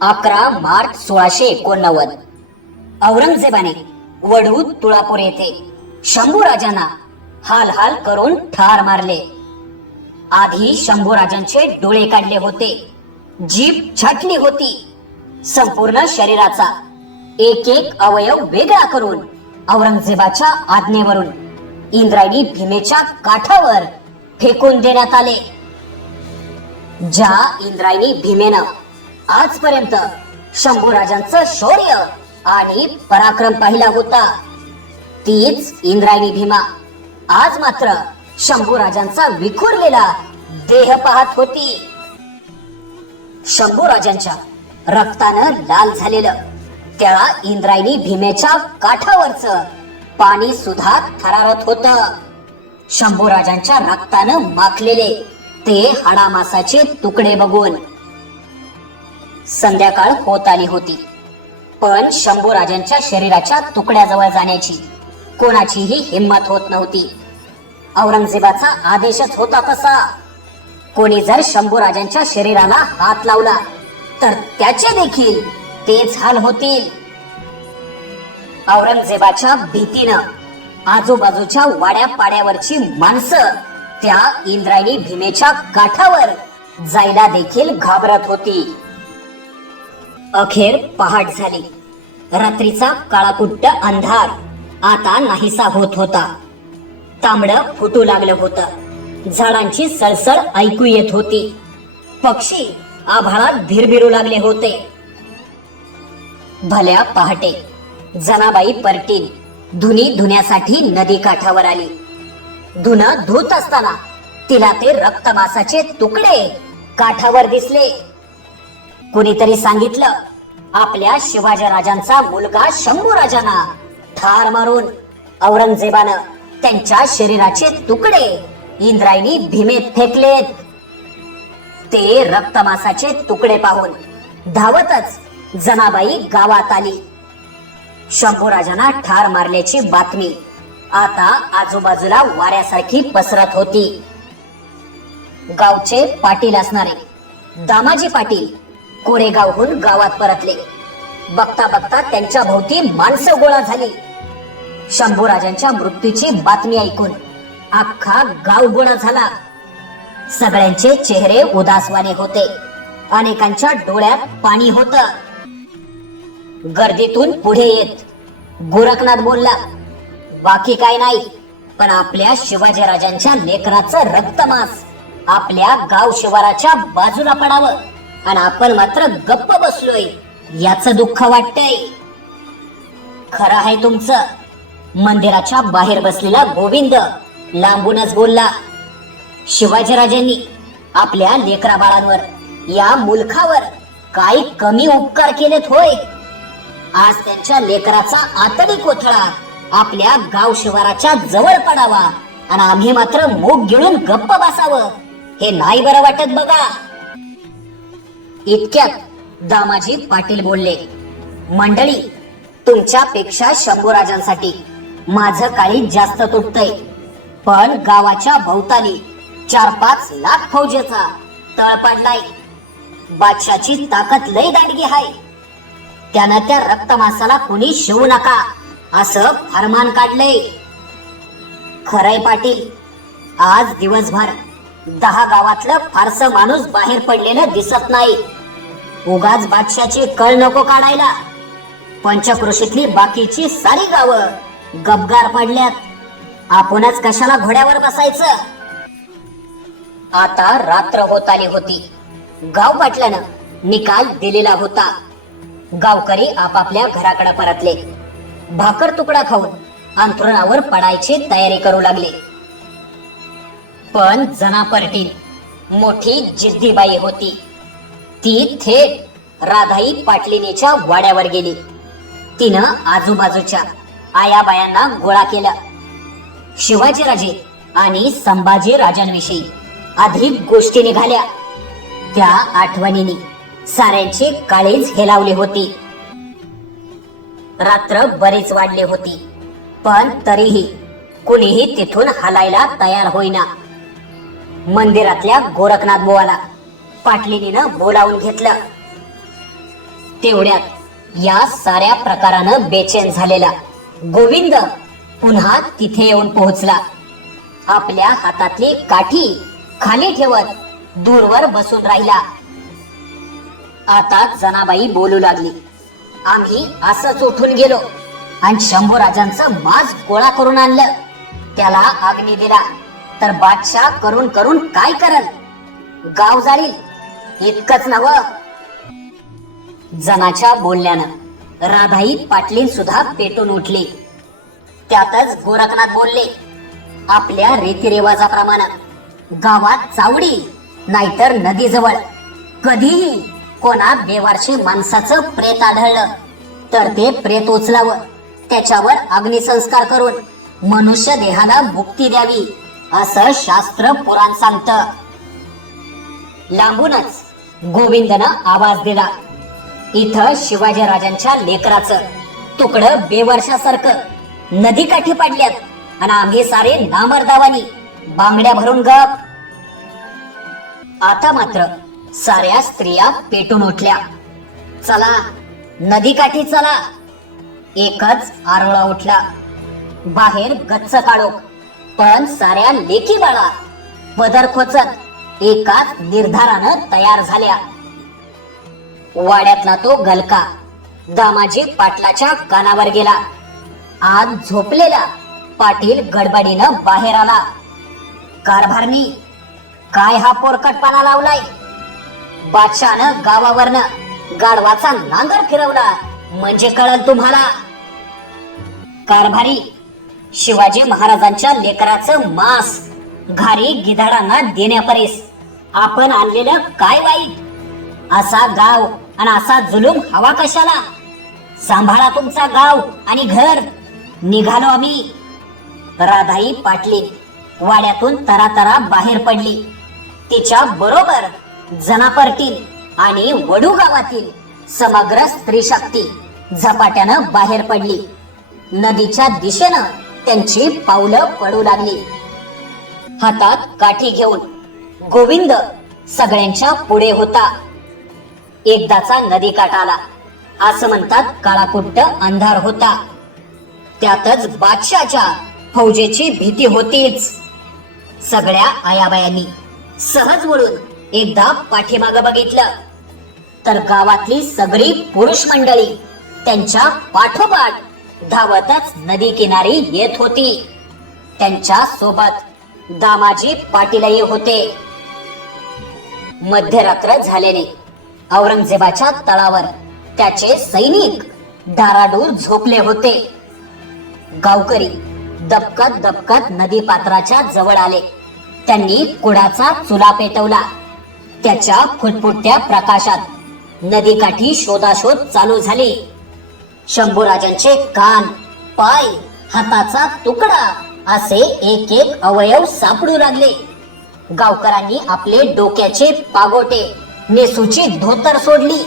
अकरा मार्च सोळाशे एकोणनव्वद. औरंगजेबाने वडूद तुळापूर येथे शंभू राजांना हाल हाल करून ठार मारले. आधी शंभू राजांचे डोळे काढले होते. जीभ छाटली होती. संपूर्ण शरीराचा एक एक अवयव वेगळा करून औरंगजेबाच्या आज्ञेवरून इंद्रायणी भीमेच्या काठावर फेकून देण्यात आले. ज्या इंद्रायणी भीमेनं आजपर्यंत शंभू राजांचं शौर्य आणि पराक्रम पाहिला होता. तीच इंद्रायणी भीमा. आज मात्र शंभू राजांचा विखुरलेला देह पाहत होती. शंभू राजांच्या रक्तानं लाल झालेलं त्या इंद्रायणी भीमेच्या काठावरच पाणी सुद्धा थरारत होत. शंभू राजांच्या रक्तानं माखलेले ते हाडामासाचे तुकडे बघून संध्याकाळ होत आली होती. पण शंभू राजांच्या शरीराच्या तुकड्याजवळ जाण्याची कोणाचीही हिंमत होत नव्हती. औरंगजेबाचा आदेशच होता तसा. कोणी जर शंभू राजांच्या शरीराला हात लावला तर त्याचे देखील तेच हाल होतील. औरंगजेबाच्या भीतीनं आजूबाजूच्या वाड्या पाड्यावरची माणसं त्या इंद्रायणी भीमेच्या काठावर जायला देखील घाबरत होती. अखेर पहाट झाली. रात्रीचा काळाकुट्ट अंधार. आता नाहीसा होत होता. तांबड फुटू लागलं होतं. झाडांची सळसळ ऐकू येत होती. पक्षी आभाळात भिरभिरू लागले होते. भल्या पहाटे जनाबाई परटीन धुनी धुण्यासाठी नदी काठावर आली. धुन धुत असताना तिला ते रक्तमासाचे तुकडे काठावर दिसले. कुणीतरी सांगितलं आपल्या शिवाजी राजांचा मुलगा शंभू राजांना ठार मारून औरंगजेबानं त्यांच्या शरीराचे तुकडे इंद्रायणी भीमेत फेकलेत. ते रक्तमासाचे तुकडे पाहून धावतच जनाबाई गावात आली. शंभू राजांना ठार मारल्याची बातमी आता आजूबाजूला वाऱ्यासारखी पसरत होती. गावचे पाटील असणारे दामाजी पाटील कोरेगावहून गावात परतले. बघता बघता त्यांच्या भोवती माणसं गोळा झाली. शंभूराजांच्या मृत्यूची बातमी ऐकून अख्खा गाव गोळा झाला. सगळ्यांचे चेहरे उदासवाने होते. अनेकांच्या डोळ्यात पाणी होत. गर्दीतून पुढे येत. गोरखनाथ बोलला बाकी काय नाही पण आपल्या शिवाजी राजांच्या लेकराचं रक्तमास आपल्या गाव शिवाराच्या बाजूला पडावं. आणि आपण मात्र गप्प बसलोय. याच दुःख वाटतंय. खरं आहे तुमचं. मंदिराच्या बाहेर बसलेला गोविंद लांबूनच बोलला शिवाजीराजांनी आपल्या लेकरा बाळांवर या मुलखावर काही कमी उपकार केलेत होय. आज त्यांच्या लेकराचा आतडी कोथळा आपल्या गाव शिवाराच्या जवळ पडावा आणि आम्ही मात्र मूग गिळून गप्प बसावं. हे नाही बरं वाटत बघा. इतक्यात दामाजी पाटील बोलले मंडळी तुमच्यापेक्षा शंभूराजांसाठी माझं काळी जास्त तुटतंय. पण गावाच्या भोवताली चार पाच लाख फौजेचा तळ पडलाय. बादशाची ताकद लय दांडगी आहे त्यानं त्या रक्तमासाला कुणी शिवू नका असं फरमान काढलंय. खरंय पाटील आज दिवसभर दहा गावातलं फारसं माणूस बाहेर पडलेलं दिसत नाही. उगाच बादशाची कळ नको काढायला. पंचकृषीतली बाकीची सारी गावं गबगार पडल्यात. आपणच कशाला घोड्यावर बसायचं? आता रात्र होत आली होती. गाव पाटल्यानं निकाल दिलेला होता. गावकरी आपापल्या घराकडे परतले. भाकर तुकडा खाऊन अंथरुणावर पडायची तयारी करू लागले. पण जना मोठी जिद्दीबाई होती. ती थेट राधाई पाटलिनीच्या वाड्यावर गेली. तिनं आजूबाजूच्या आयाबायांना गोळा केला. शिवाजीराजे आणि संभाजी राजांविषयी अधिक गोष्टी निघाल्या. त्या आठवणीने साऱ्यांची काळीज हेलावली होती. रात्र बरीच वाढली होती पण तरीही कुणीही तिथून हलायला तयार होईना. मंदिरातल्या गोरखनाथ बुवाला पाटलीनं बोलावून घेतलं. तेवढ्यात या साऱ्या प्रकारानं बेचैन झालेला गोविंद पुन्हा तिथे येऊन पोहोचला. आपल्या हातातली काठी खाली ठेवत दूरवर बसून राहिला. आता जनाबाई बोलू लागली आम्ही असंच उठून गेलो आणि शंभू राजांचं माज गोळा करून आणलं. त्याला अग्नी दिला. तर बादशाह करून करून काय करल? गाव जाईल इतकंच नव जनाच्या बोलण्यानं राधाई पाटलीन सुद्धा पेटून उठली. त्यातच गोरखनाथ बोलले आपल्या रीतिरिवाजाप्रमाणे गावात चावडी नाहीतर नदीजवळ. कधीही कोणा बेवारशी माणसाचं प्रेत आढळलं तर ते प्रेत उचलावं. त्याच्यावर अग्निसंस्कार करून मनुष्य देहाला मुक्ती द्यावी असं शास्त्र पुराण सांगत. लांबूनच गोविंदनं आवाज दिला. इथं शिवाजी राजांच्या लेकराचं तुकडं बेवर्षासारखं. नदी काठी पडल्यात आणि आम्ही सारे नामरदावानी बांगड्या भरून गप. आता मात्र साऱ्या स्त्रिया पेटून उठल्या. चला नदी काठी चला. एकच आरोळा उठला. बाहेर गच्च काढोक. पण साऱ्या लेकी बाळा पदर खोचत एकाच निर्धारानं तयार झाल्या. वाड्यातला तो गलका दामाजी पाटलाच्या कानावर गेला. आज झोपलेला पाटील गडबडीनं बाहेर आला. कारभारनी काय हा पोरकटपणा लावलाय? बादशानं गावावरनं गाढवाचा नांगर फिरवला म्हणजे कळल तुम्हाला? कारभारी शिवाजी महाराजांच्या लेकराचं मांस घारी गिधाडांना देण्यापरीस. आपण आणलेलं काय वाईट? असा गाव आणि असा जुलूम हवा कशाला? सांभाळा तुमचा गाव आणि घर. निघालो आम्ही. राधाई पाटली वाड्यातून तरातरा बाहेर पडली. तिच्या बरोबर जनापरतील आणि वडू गावातील समग्र स्त्री शक्ती झपाट्यानं बाहेर पडली. नदीच्या दिशेनं त्यांची पावलं पडू लागली. हातात काठी घेऊन गोविंद सगळ्यांच्या पुढे होता. एकदाचा नदी काठ आला असं म्हणतात काळाकुट्ट अंधार होता. त्यातच बादशाच्या फौजेची भीती होतीच. सगळ्या आयाबायांनी सहज वळून एकदा पाठीमाग बघितलं. तर गावातली सगळी पुरुष मंडळी त्यांच्या पाठोपाठ धावतच नदी किनारी येत होती. त्यांच्यासोबत दामाजी पाटीलही होते. मध्यरात्र झालेले. औरंगजेबाच्या तळावर त्याचे सैनिक डाराडूर झोपले होते. गावकरी दबकत दबकत नदी पात्राच्या जवळ आले. त्यांनी कुडाचा चुला पेटवला. त्याच्या फुटफुटत्या प्रकाशात नदीकाठी शोधाशोध चालू झाली. शंभूराजांचे कान पाय हाताचा तुकडा असे एक एक अवयव सापडू लागले. गावकरांनी आपले डोक्याचे पागोटे नेसूची धोतर सोडली.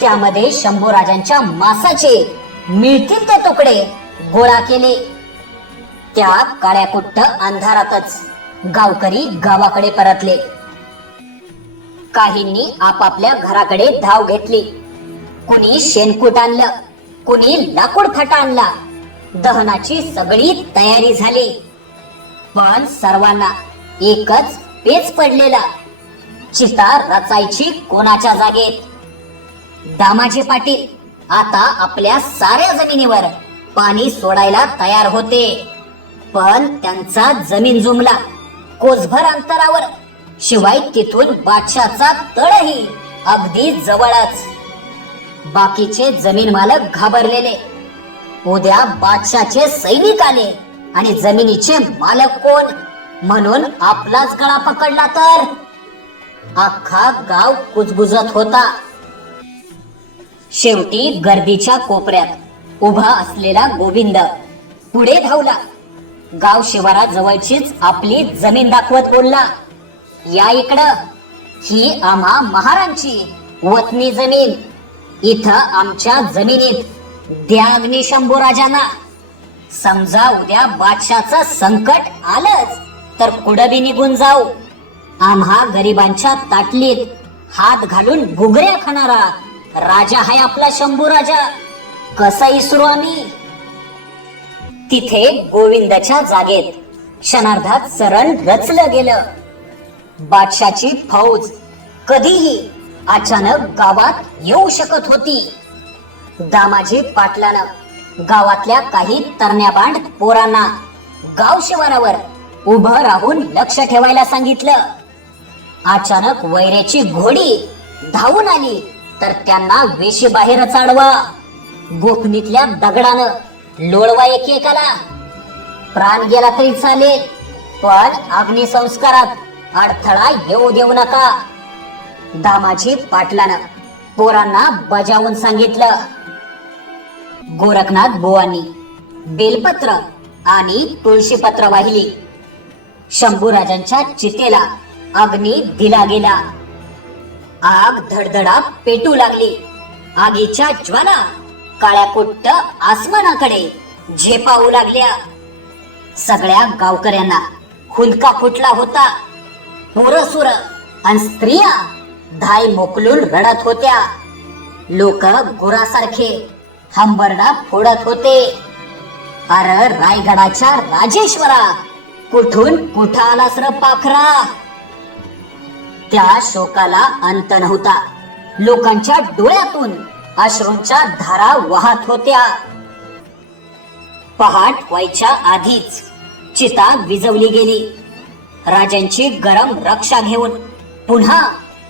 त्यामध्ये शंभूराजांच्या मासाचे मिळतील ते तुकडे गोळा केले. त्या काळ्याकुट्ट अंधारातच गावकरी गावाकडे परतले. काहींनी आपापल्या घराकडे धाव घेतली. कुणी शेणकूट आणलं कुणी लाकूड फाटा आणला. दहनाची सगळी तयारी झाली. पण सर्वांना एकच पेच पडलेला. चिता रचायची कोणाच्या जागेत? दामाजी पाटील आता आपल्या साऱ्या जमिनीवर पाणी सोडायला तयार होते. पण त्यांचा जमीन जुमला. कोसभर अंतरावर. शिवाय तिथून बादशाचा तळही अगदी जवळच. बाकीचे जमीन मालक घाबरलेले. उद्या बादशाचे सैनिक आले आणि जमिनीचे मालक कोण? म्हणून आपलाच गळा पकडला तर? अख्खा गाव कुजबुजत होता. शेवटी गर्दीच्या कोपऱ्यात उभा असलेला गोविंद पुढे धावला. गाव शिवाराजवळचीच आपली जमीन दाखवत बोलला या इकडं. ही आम्हा महारांची वतनी जमीन. इथं आमच्या जमिनीत द्या अग्निशंभू राजांना. समजा उद्या बादशाचं संकट आलंच तर कुडबी निघून जाऊ? आम्हा गरिबांच्या ताटलीत हात घालून घुगऱ्या खाणारा राजा हाय आपला शंभू राजा. कसा इसरू आम्ही? तिथे गोविंदाच्या जागेत क्षणार्धात सरण रचलं गेलं. बादशाची फौज कधीही अचानक गावात येऊ शकत होती. दामाजी पाटलानं गावातल्या काही तरण्याबांड पोरांना गाव शिवारावर उभं राहून लक्ष ठेवायला सांगितलं. अचानक वैरेची घोडी धावून आली तर त्यांना वेशी बाहेर चाडवा गोपनीतल्या दगडानं लोळवा एकेकाला. प्राण गेला तरी चालेल पण अग्निसंस्कारात अडथळा येऊ देऊ नका. दामाजी पाटलानं पोरांना बजावून सांगितलं गोरखनाथ बुवांनी बेलपत्र आणि तुळशीपत्र वाहिली. शंभूराजांच्या चितेला अग्नी दिला गेला. आग धडधडा पेटू लागली. आगीच्या ज्वाला काळ्या कुट्ट आसमानाकडे झेपावू लागल्या. सगळ्या गावकऱ्यांना हुलका फुटला होता. पोरसुर आणि स्त्रिया धाय मोकलून रडत होत्या. लोक गुरासारखे हंबरडा फोडत होते. अर रायगडाच्या राजेश्वरा कुठून कुठं आलास र पाखरा? त्या शोकाला अंत नव्हता. लोकांच्या डोळ्यातून अश्रूंच्या धारा वाहत होत्या. पहाट व्हायच्या आधीच चिता विजवली गेली. राजांची गरम रक्षा घेऊन पुन्हा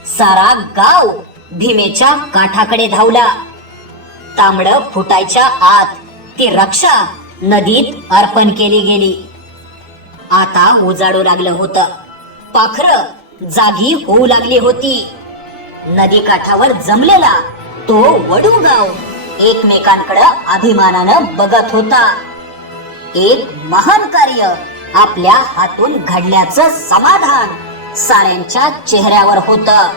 सारा गाव भीमेच्या काठाकडे धावला. तांबड फुटायच्या आत ती रक्षा नदीत अर्पण केली गेली. आता उजाडू लागलं होतं. पाखर जागी होऊ लागली होती. नदी काठावर जमलेला तो वडू गाव एकमेकांकडे अभिमानानं बघत होता. एक महान कार्य आपल्या हातून घडल्याचं समाधान साऱ्यांच्या चेहऱ्यावर होतं.